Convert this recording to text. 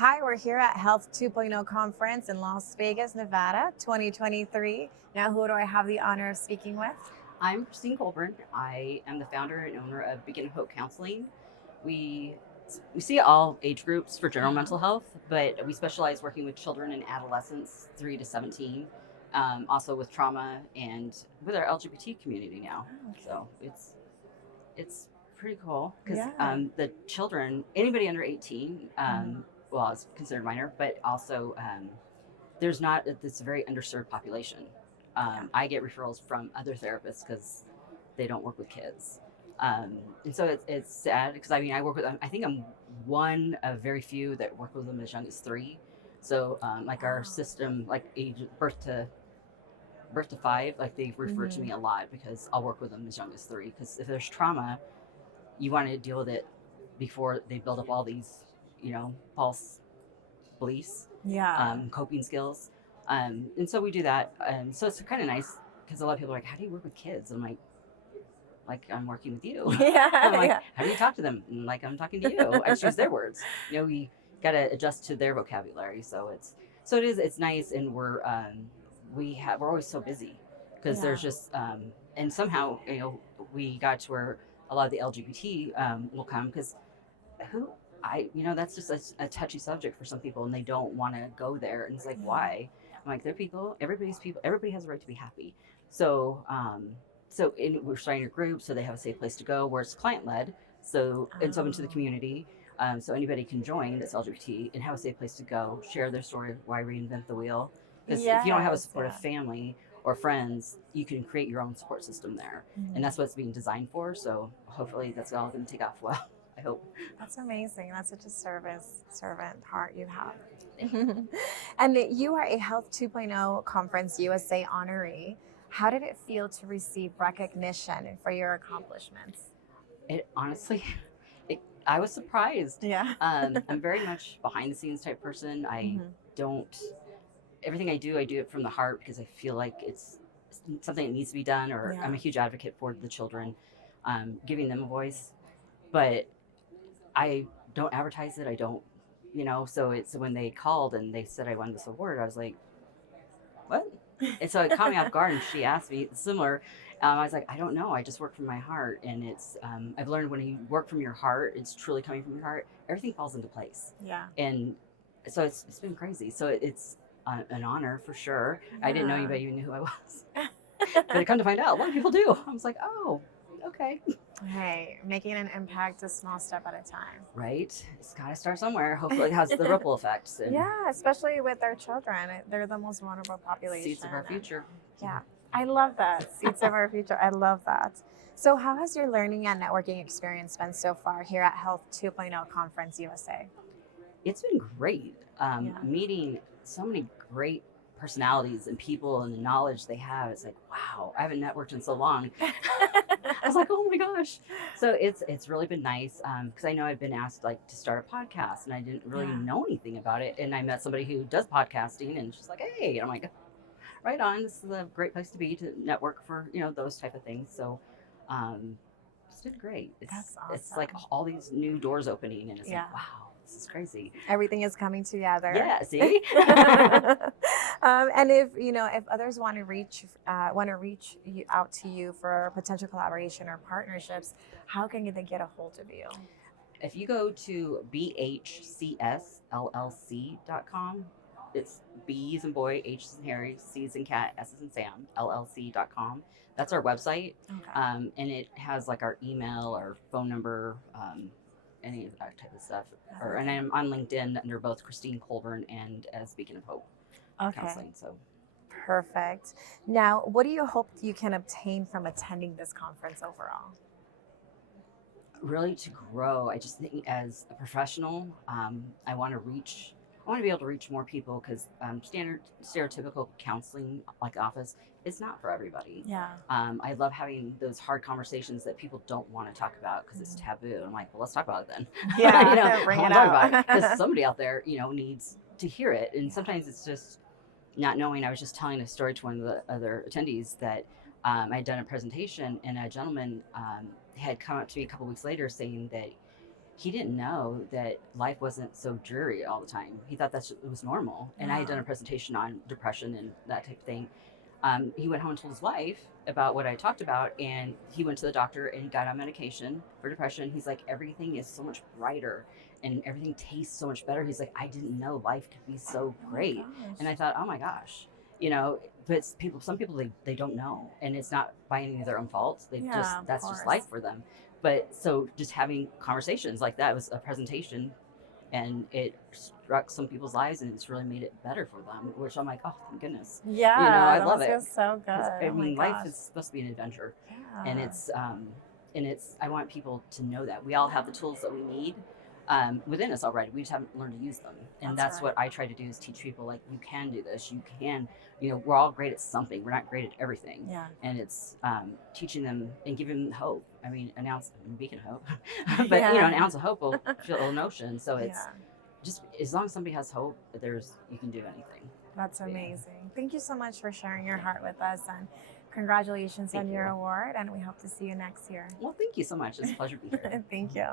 Hi, we're here at Health 2.0 Conference in Las Vegas, Nevada, 2023. Now, who do I have the honor of speaking with? I'm Christine Colburn. I am the founder and owner of Beacon of Hope Counseling. We we see all age groups for general mental health, but we specialize working with children and adolescents 3 to 17, also with trauma and with our LGBT community now. Okay. So it's pretty cool because Yeah. the children, anybody under 18, well, is considered minor, but also there's not this very underserved population. Yeah. I get referrals from other therapists because they don't work with kids. And so it's sad because I work with, I think I'm one of very few that work with them as young as 3. So like our Wow. system, like age birth to 5, like they refer to me a lot because I'll work with them as young as 3. Because if there's trauma, you want to deal with it before they build up all these, false beliefs, Yeah. coping skills. And so we do that. So it's kind of nice because a lot of people are like, how do you work with kids? I'm like I'm working with you. I'm Yeah. like, Yeah. how do you talk to them? And like I'm talking to you. I just use their words. We got to adjust to their vocabulary. It's nice, and we're always so busy because Yeah. there's just and somehow we got to where a lot of the LGBT will come because who that's just a touchy subject for some people and they don't want to go there, and it's like, Yeah. why? I'm like, they're people, everybody has a right to be happy. So we're starting a group so they have a safe place to go where it's client led, so it's open to the Oh. community, so anybody can join that's LGBT and have a safe place to go share their story. Why reinvent the wheel? Because if you don't have a Yes. supportive Yeah. family or friends, you can create your own support system there, and that's what it's being designed for. So hopefully that's all going to take off well. I hope. That's amazing. That's such a servant heart you have. And you are a Health 2.0 Conference USA honoree. How did it feel to receive recognition for your accomplishments? It honestly, I was surprised. Yeah. I'm very much behind the scenes type person. I Mhm. don't, everything I do it from the heart because I feel like it's something that needs to be done, or Yeah. I'm a huge advocate for the children, giving them a voice. But I don't advertise it. I don't, so it's when they called and they said I won this award, I was like, what? And so it caught me off guard. And she asked me similar. I was like, I don't know. I just work from my heart. And I've learned when you work from your heart, it's truly coming from your heart, everything falls into place. Yeah. And so it's been crazy. So it's an honor for sure. I didn't know Yeah. anybody even knew who I was. But I come to find out, a lot of people do. I was like, oh, okay. Hey, making an impact a small step at a time. Right. It's got to start somewhere. Hopefully it has the ripple effects. And Yeah, especially with our children. They're the most vulnerable population. seeds of our future. Yeah, I love that. Seeds of our future. I love that. So, how has your learning and networking experience been so far here at Health 2.0 Conference USA? It's been great, Yeah. meeting so many great personalities and people and the knowledge they have. It's like, wow, I haven't networked in so long. I was like, oh my gosh. So it's really been nice because I know I've been asked like to start a podcast and I didn't really Yeah. know anything about it. And I met somebody who does podcasting and she's like, hey, and I'm like, right on. This is a great place to be to network for, those type of things. So um, it's been great. That's It's like awesome. all these new doors opening and it's Yeah. like, wow, this is crazy. Everything is coming together. Yeah, see? And if others want to reach out to you for potential collaboration or partnerships, how can they get a hold of you? If you go to bhcsllc.com, it's B as in boy, H as in Harry, C as in cat, S as in Sam, LLC.com. That's our website. Okay. And it has like our email, our phone number, any of that type of stuff. And I'm on LinkedIn under both Christine Colburn and as Beacon of Hope Okay. Counseling. So Perfect. Now, what do you hope you can obtain from attending this conference overall? really to grow, I just think as a professional, I want to be able to reach more people because stereotypical counseling like office, it's not for everybody. Yeah. I love having those hard conversations that people don't want to talk about because it's taboo. I'm like, well, let's talk about it then. Yeah, bring I it want to talk about out. it because somebody out there, needs to hear it. And sometimes it's just not knowing. I was just telling a story to one of the other attendees that I had done a presentation and a gentleman had come up to me a couple weeks later saying that he didn't know that life wasn't so dreary all the time. He thought it was normal. And I had done a presentation on depression and that type of thing. He went home and told his wife about what I talked about, and he went to the doctor and he got on medication for depression. He's like, everything is so much brighter and everything tastes so much better. He's like, I didn't know life could be so great. And I thought, oh my gosh, but some people, they don't know, and it's not by any of their own fault. That's just life for them. But so just having conversations like that, was a presentation, and it struck some people's lives, and it's really made it better for them, which I'm like, oh, thank goodness. Yeah, I love it. So good. I mean, life is supposed to be an adventure. Yeah. And I want people to know that we all have the tools that we need within us already. We just haven't learned to use them. And that's what I try to do, is teach people, like, you can do this. You can, we're all great at something. We're not great at everything. Yeah. And it's teaching them and giving them hope. I mean, beacon of hope, but an ounce of hope will fill an ocean. So it's just, as long as somebody has hope, you can do anything. That's amazing. Thank you so much for sharing your heart with us, and congratulations on your award, and we hope to see you next year. Well, thank you so much. It's a pleasure to be here. Thank you.